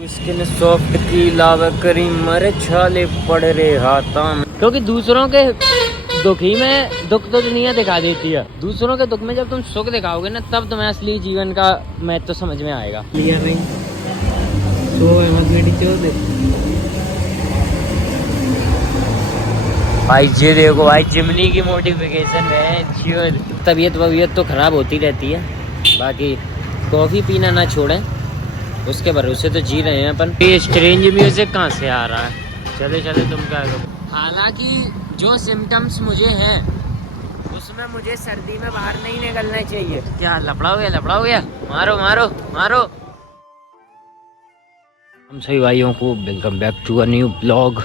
Skin soft की लावा करी मरे छाले पड़ रहे हाथा में। क्योंकि दूसरों के दुख ही में दुख तो दुनिया दिखा देती है। दूसरों के दुख में जब तुम सुख दिखाओगे ना, तब तुम्हें असली जीवन का महत्व तो समझ में आएगा। भाई ये देखो भाई, जिमनी की मोटिफिकेशन है। तबीयत तो खराब होती रहती है, बाकी कॉफी पीना ना छोड़ें, उसके भरोसे तो जी रहे हैं अपन। ये स्ट्रेंज म्यूजिक कहाँ से आ रहा है? चले चले तुम क्या करो। हालांकि जो सिम्टम्स मुझे हैं उसमें मुझे सर्दी में बाहर नहीं निकलना चाहिए। क्या लफड़ा हो गया? मारो मारो मारो। हम सभी भाइयों को welcome back to a new blog.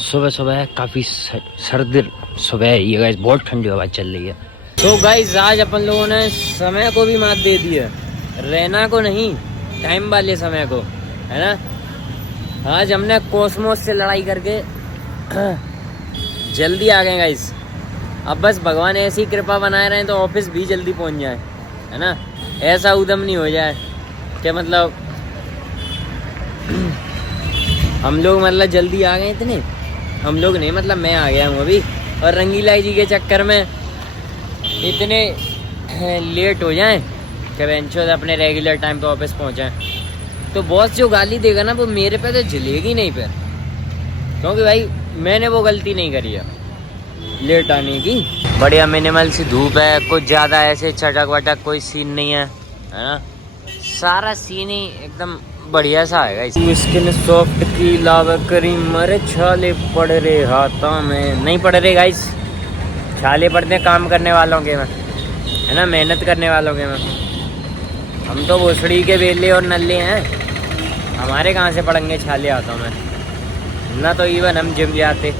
सुबह सुबह काफ़ी सर्द सुबह है ये गाइस, बहुत ठंडी हवा चल रही है। तो गाइस आज अपन लोगों ने समय को भी मात दे दी है, रहना को नहीं, टाइम वाले समय को, है ना। आज हमने कॉस्मोस से लड़ाई करके जल्दी आ गए गाइस। अब बस भगवान ऐसी कृपा बनाए रहे तो ऑफिस भी जल्दी पहुंच जाए, है ना। ऐसा उदम नहीं हो जाए कि मतलब हम लोग मतलब जल्दी आ गए इतने, हम लोग नहीं मतलब मैं आ गया हूँ अभी, और रंगीला जी के चक्कर में इतने लेट हो जाएं कि बेंचो अपने रेगुलर टाइम पे ऑफिस पहुँचाएं। तो बॉस जो गाली देगा ना वो मेरे पे तो झलेगी नहीं पे, क्योंकि भाई मैंने वो गलती नहीं करी है लेट आने की। बढ़िया मिनिमल सी धूप है, कुछ ज़्यादा ऐसे चटक वटक कोई सीन नहीं है ना। सारा सीन ही एकदम बढ़िया सा है। स्किन सॉफ्ट की लावा करी मरे छाले पड़ रहे हाथा में। नहीं पड़ रहे गाइस, छाले पड़ते काम करने वालों के में, है ना, मेहनत करने वालों के में। हम तो भोसड़ी के बेले और नल्ले हैं, हमारे कहाँ से पड़ेंगे छाले हाथों में ना। तो इवन हम जिम जाते,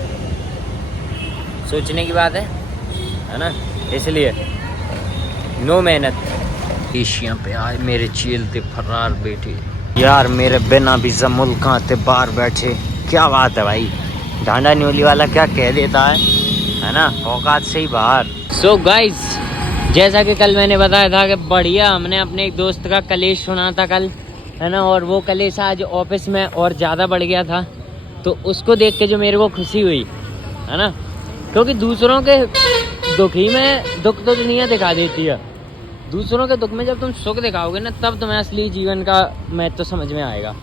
सोचने की बात है ना। इसलिए नो मेहनत। एशिया पे आए मेरे चीलते फरार बेटे यार, मेरे बिना वीज़ा मुल्क आते बाहर बैठे। क्या बात है भाई, डांडा न्योली वाला क्या कह देता है ना, औकात से ही बाहर। सो गाइस, जैसा कि कल मैंने बताया था कि बढ़िया हमने अपने एक दोस्त का कलेश सुना था कल, है ना, और वो कलेश आज ऑफिस में और ज़्यादा बढ़ गया था। तो उसको देख के जो मेरे को खुशी हुई, है ना, क्योंकि दूसरों के दुख ही में दुख तो दुनिया दिखा देती है। दूसरों के दुख में जब तुम सुख दिखाओगे ना, तब तुम्हें असली जीवन का महत्व तो समझ में आएगा,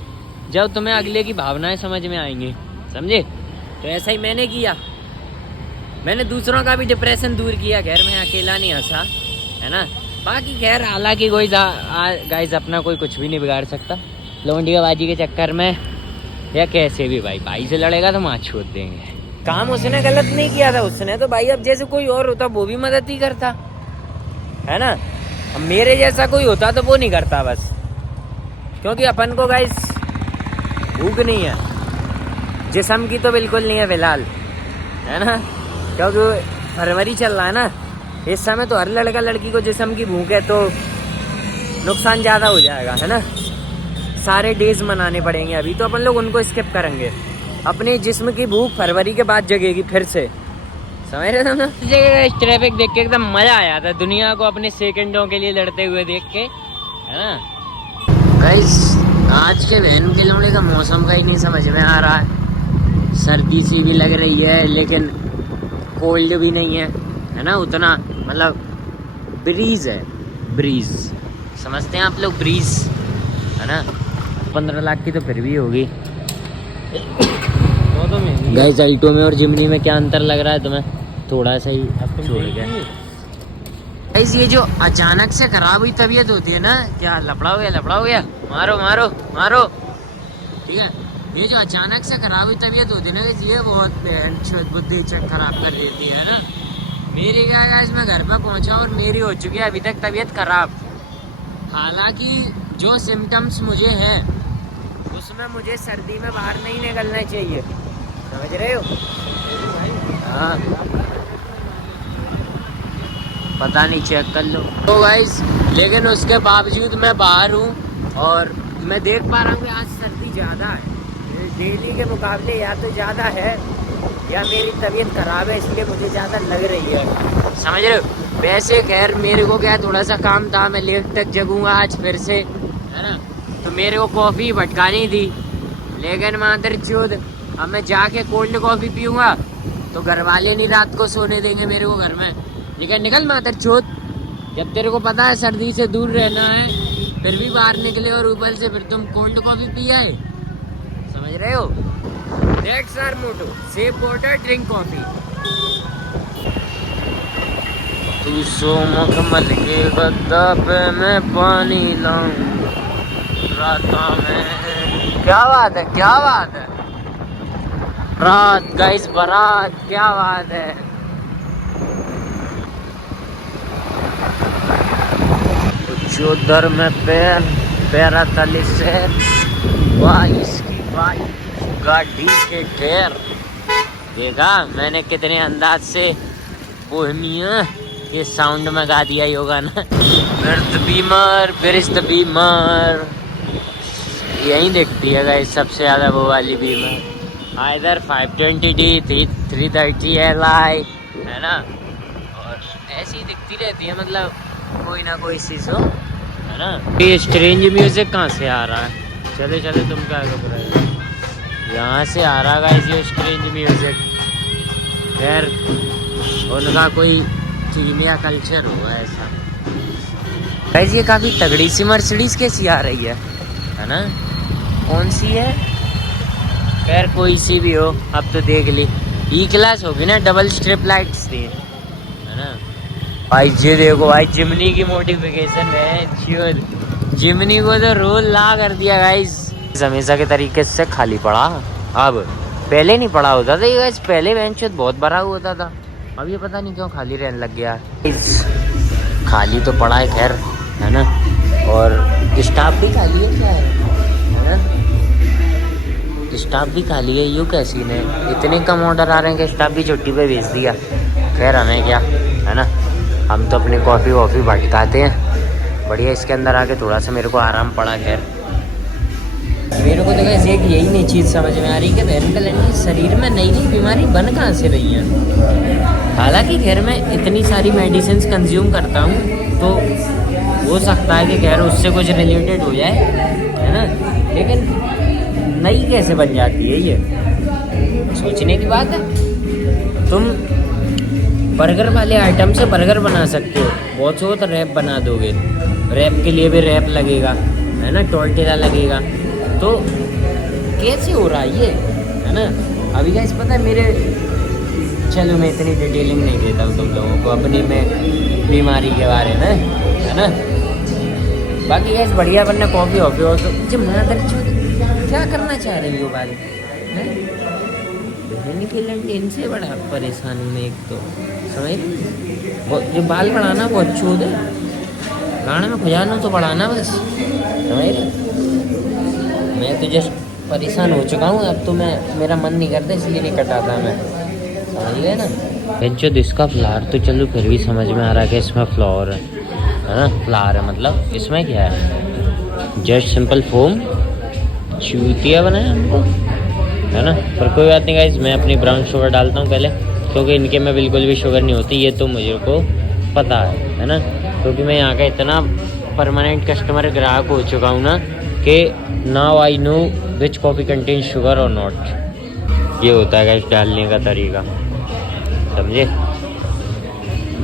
जब तुम्हें अगले की भावनाएं समझ में आएंगी, समझे। तो ऐसा ही मैंने किया, मैंने दूसरों का भी डिप्रेशन दूर किया। खैर मैं अकेला नहीं हंसा, है ना। बाकी खैर हालांकि कोई गाइस अपना कोई कुछ भी नहीं बिगाड़ सकता लौंडिया बाजी के चक्कर में, या कैसे भी। भाई से लड़ेगा तो माँ छोड़ देंगे। काम उसने गलत नहीं किया था, उसने तो भाई अब जैसे कोई और होता वो भी मदद ही करता, है ना। अब मेरे जैसा कोई होता तो वो नहीं करता बस, क्योंकि अपन को गाइस भूख नहीं है, जिस्म की तो बिल्कुल नहीं है फिलहाल, है ना। क्योंकि फरवरी चल रहा है ना इस समय, तो हर लड़का लड़की को जिस्म की भूख है तो नुकसान ज़्यादा हो जाएगा, है ना। सारे डेज मनाने पड़ेंगे अभी, तो अपन लोग उनको स्किप करेंगे। अपने जिस्म की भूख फरवरी के बाद जगेगी फिर से, समझ रहे थे ना। ट्रैफिक देख के एकदम मजा आया था, दुनिया को अपने सेकंडों के लिए लड़ते हुए देख के, है ना। गाइस आज के बहन के लोड़े का मौसम का ही नहीं समझ में आ रहा है। सर्दी सी भी लग रही है लेकिन कोल्ड भी नहीं है ना उतना, मतलब ब्रीज है, ब्रीज समझते हैं आप लोग, ब्रीज, है ना। 15 लाख की तो फिर भी होगी। गाइस अल्टो में और जिमनी में क्या अंतर लग रहा है तुम्हें? थोड़ा सा ही छोड़ गया। गाइस ये जो अचानक से खराब हुई तबीयत होती है ना, क्या लफड़ा हो गया, मारो मारो मारो, ठीक है। ये जो अचानक से खराब हुई तबीयत होती है ना, ये बहुत बुद्धि चेक खराब कर देती है ना। मेरी क्या गाइस, मैं घर पर पहुंचा और मेरी हो चुकी है अभी तक तबीयत खराब। हालांकि जो सिम्टम्स मुझे हैं उसमें मुझे सर्दी में बाहर नहीं निकलना चाहिए, समझ रहे हो। हाँ पता नहीं, चेक कर लो। तो गाइस लेकिन उसके बावजूद मैं बाहर हूँ और मैं देख पा रहा हूँ कि आज सर्दी ज़्यादा है डेली के मुकाबले, या तो ज़्यादा है या मेरी तबीयत ख़राब है इसलिए मुझे ज़्यादा लग रही है, समझ रहे हो। वैसे खैर मेरे को क्या थोड़ा सा काम था, मैं लेट तक जगूंगा आज फिर से, है ना। तो मेरे को कॉफ़ी भटकानी थी, लेकिन मादर चोद अब मैं जाके कोल्ड कॉफ़ी पीऊँगा तो घर वाले नहीं रात को सोने देंगे मेरे को घर में। निकल निकल मादर चोद, जब तेरे को पता है सर्दी से दूर रहना है फिर भी बाहर निकले और ऊपर से फिर तुम कोल्ड कॉफ़ी पी आए, समझ रहे हो? That's our motto, save water drink coffee. तू सो मखमल के गद्दा पे मैं पानी लाऊं राता में। क्या बात है, क्या बात है, रात गाइस बारात, क्या बात है। उधर में पैरा तली से बाईस की गाड़ी के ढेर। देखा मैंने कितने अंदाज से बोहेमिया ये साउंड में गा दिया योगा ना। फिर बीमार यहीं दिखती है गाइस सबसे ज़्यादा वो वाली बीमार। इधर 520D 330 Li है ना, और ऐसी ही दिखती रहती है, मतलब कोई ना कोई चीज़ हो, है ना। ये स्ट्रेंज म्यूजिक कहाँ से आ रहा है? चले चले तुम क्या कर रहे हो? यहाँ से आ रहा गाइस ये स्ट्रेंज म्यूजिक। खैर उनका कोई थीम या कल्चर होगा ऐसा। गाइस ये काफ़ी तगड़ी सी मर्सिडीज कैसी आ रही है ना? कौन सी है? खैर कोई सी भी हो, अब तो देख ली ई क्लास होगी ना, डबल स्ट्रिप लाइट्स थी, है ना। भाई ये देखो भाई जिमनी की मॉडिफिकेशन है। जिमनी को तो रोल ला कर दिया गाइस, हमेशा के तरीके से खाली पड़ा। अब पहले नहीं पड़ा होता था ये गाइस, पहले बेंच बहुत भरा होता था, अब ये पता नहीं क्यों खाली रहने लग गया। खाली तो पड़ा है खैर, है ना, और स्टाफ भी खाली है क्या है ना, स्टाफ भी खाली है। यूँ कैसी ने इतने कम ऑर्डर आ रहे हैं कि स्टाफ भी छुट्टी पे भेज दिया। खैर हमें क्या, है ना, हम तो अपनी कॉफ़ी वॉफ़ी भटकाते हैं बढ़िया। इसके अंदर आके थोड़ा सा मेरे को आराम पड़ा। खैर मेरे को तो कैसे एक यही नहीं चीज़ समझ में आ रही कि बहन कल्याण शरीर में नई नई बीमारी बन कहाँ से रही हैं। हालांकि खैर मैं इतनी सारी मेडिसिन कंज्यूम करता हूँ तो हो सकता है कि खैर उससे कुछ रिलेटेड हो जाए, है ना, लेकिन नई कैसे बन जाती है ये सोचने की बात है। तुम बर्गर वाले आइटम से बर्गर बना सकते हो, बहुत हो तो रैप बना दोगे, रैप के लिए भी रैप लगेगा, है ना, टोर्टिला लगेगा, तो कैसे हो रहा है ये, है ना। अभी गाइस पता है मेरे, चलो मैं इतनी डिटेलिंग नहीं देता हूँ तुम लोगों को अपनी में बीमारी के बारे में, है ना। बाकी गाइस बढ़िया बनना कॉफ़ी वॉफ़ी हो तो जब मादर क्या करना चाह रही हो भाई, इनसे बड़ा परेशान हूँ मैं एक तो, समझ जो बाल बढ़ाना बहुत चूद है, गाने में खुजाना तो बढ़ाना बस, समझ। मैं तो जस्ट परेशान हो चुका हूँ, अब तो मेरा मन नहीं करता इसलिए नहीं कटाता मैं, समझ गए ना। जो इसका फ्लावर तो चलो फिर भी समझ में आ रहा है कि इसमें फ्लावर है ना, फ्लावर है, मतलब इसमें क्या है, जस्ट सिंपल फोम चूतिया बनाया हमको, है ना। पर कोई बात नहीं गाइस, मैं अपनी ब्राउन शुगर डालता हूँ पहले, क्योंकि इनके में बिल्कुल भी शुगर नहीं होती, ये तो मुझे को पता है ना, क्योंकि मैं यहाँ का इतना परमानेंट कस्टमर ग्राहक हो चुका हूँ ना कि now I know which coffee contain sugar और नॉट। ये होता है गाइस डालने का तरीका, समझे।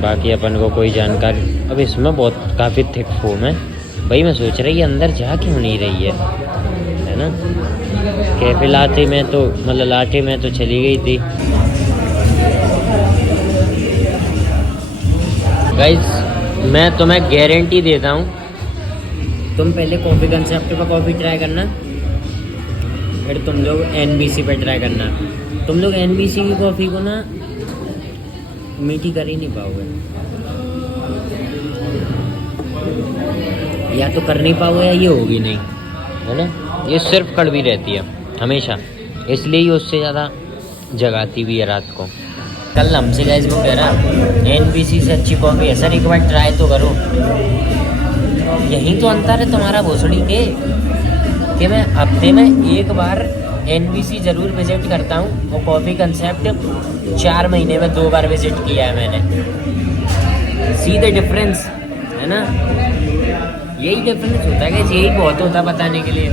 बाकी अपन को कोई जानकारी, अब इसमें बहुत काफ़ी थिक फोम है भाई, मैं सोच रही अंदर जा क्यों नहीं रही है ना। कैफे लाटे में तो मतलब लाटे में तो चली गई थी गाइस। मैं तुम्हें गारंटी देता हूँ, तुम पहले कॉफ़ी कंसेप्ट पर कॉफ़ी ट्राई करना, फिर तुम लोग एनबीसी पे ट्राई करना। तुम लोग एनबीसी की कॉफ़ी को ना मीठी कर ही नहीं पाओगे, या तो कर नहीं पाओगे या ये होगी नहीं, है ना। ये सिर्फ कड़वी रहती है हमेशा, इसलिए ही उससे ज़्यादा जगाती भी है रात को। कल हमसे गाइस वो कह रहा एनबीसी से अच्छी कॉफ़ी है सर, एक बार ट्राई तो करो। यही तो अंतर है तुम्हारा भोसड़ी के, कि मैं हफ्ते में एक बार एनबीसी ज़रूर विजिट करता हूँ, वो कॉफ़ी कंसेप्ट 4 महीने में 2 बार विजिट किया है मैंने। सी द डिफरेंस, है ना। यही डिफरेंस होता है कि यही बहुत होता है बताने के लिए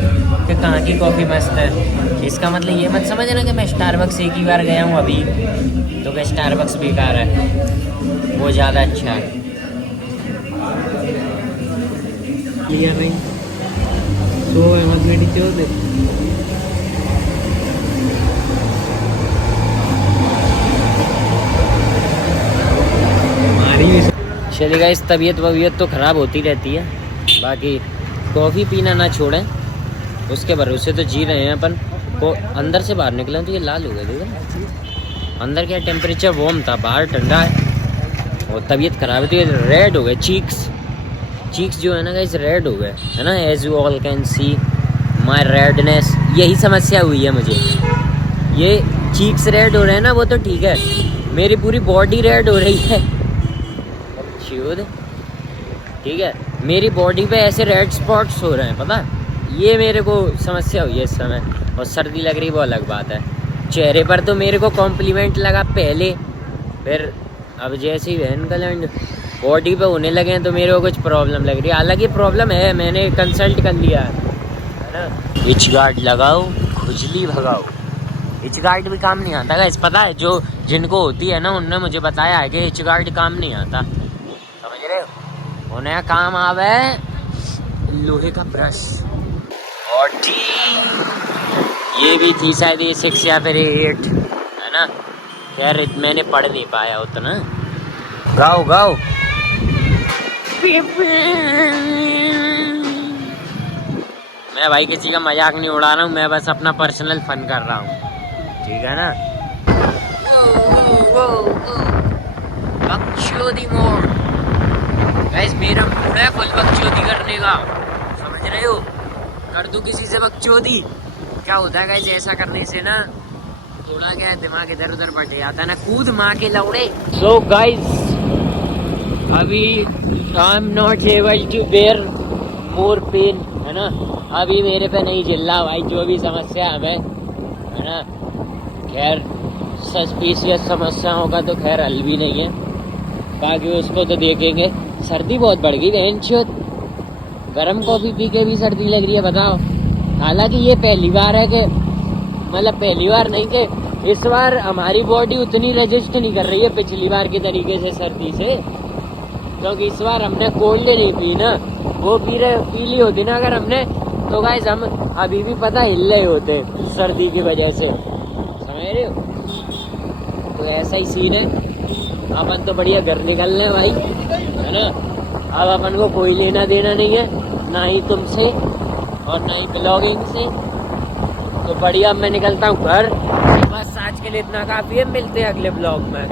कि कहाँ की कॉफ़ी मस्त है। इसका मतलब ये मत समझना कि मैं स्टारबक्स एक ही बार गया हूँ अभी तो कि स्टारबक्स बेकार है, वो ज़्यादा अच्छा है। लिया नहीं तो एमएस मेडिचो दे चलिए गाइस, तबीयत तो ख़राब होती रहती है, बाकी कॉफ़ी पीना ना छोड़ें, उसके भरोसे तो जी रहे हैं अपन को। अंदर से बाहर निकले तो ये लाल हो गए, देखो अंदर क्या टेम्परेचर वार्म था, बाहर ठंडा है और तबीयत ख़राब है तो ये रेड हो गए चीक्स जो है ना गाइस रेड हो गए, है ना। As you all can see my redness, यही समस्या हुई है मुझे। ये चीक्स रेड हो रहे हैं ना वो तो ठीक है, मेरी पूरी बॉडी रेड हो रही है। ठीक है, मेरी बॉडी पे ऐसे रेड स्पॉट्स हो रहे हैं, पता है ये मेरे को समस्या हुई है इस समय। और सर्दी लग रही वो अलग बात है। चेहरे पर तो मेरे को कॉम्प्लीमेंट लगा पहले, फिर अब जैसे ही वैन बॉडी पे होने लगे हैं तो मेरे को कुछ प्रॉब्लम लग रही है। हालांकि प्रॉब्लम है, मैंने कंसल्ट कर लिया है ना। इच गार्ड लगाओ, खुजली भगाओ। इच गार्ड भी काम नहीं आता गाइस, पता है जो जिनको होती है ना उनने मुझे बताया है कि इच गार्ड काम नहीं आता, समझ रहे हो। उन्हें काम आवे लोहे का ब्रश। और ये भी थी शायद ये 6 या फिर 8, है ना। खैर मैंने पढ़ नहीं पाया उतना। गाओ मैं भाई किसी का मजाक नहीं उड़ा रहा हूँ, मैं बस अपना पर्सनल फन कर रहा हूँ, ठीक है ना। बकचोदी मोड गाइस, मेरा मूड है फुल बकचोदी करने का, समझ रहे हो। कर दूं किसी से बकचोदी, क्या होता है गाइस ऐसा करने से ना थोड़ा क्या दिमाग इधर उधर बट जाता है ना, कूद माँ के लौड़े। सो गाइस अभी I am not able to bear more pain, है ना। अभी मेरे पे नहीं चिल्ला भाई, जो भी समस्या हमें, है ना। खैर सस्पिशियस समस्याओं का तो खैर हल भी नहीं है, बाकी उसको तो देखेंगे। सर्दी बहुत बढ़ गई बहन चोद, गर्म कॉफ़ी पी के भी सर्दी लग रही है, बताओ। हालांकि ये पहली बार है कि मतलब पहली बार नहीं कि इस बार हमारी बॉडी उतनी रेजिस्ट नहीं कर रही है पिछली बार के तरीके से सर्दी से, क्योंकि इस बार हमने कोल्ड नहीं पी ना, वो पी ली होती ना अगर हमने तो गाइस हम अभी भी पता हिल रहे होते सर्दी की वजह से, समझ रहे हो। तो ऐसा ही सीन है, अपन तो बढ़िया घर निकल रहे हैं भाई, है ना। अब अपन को कोई लेना देना नहीं है, ना ही तुमसे और ना ही ब्लॉगिंग से। तो बढ़िया मैं निकलता हूँ घर, बस आज के लिए इतना काफ़ी है, मिलते हैं अगले ब्लॉग में।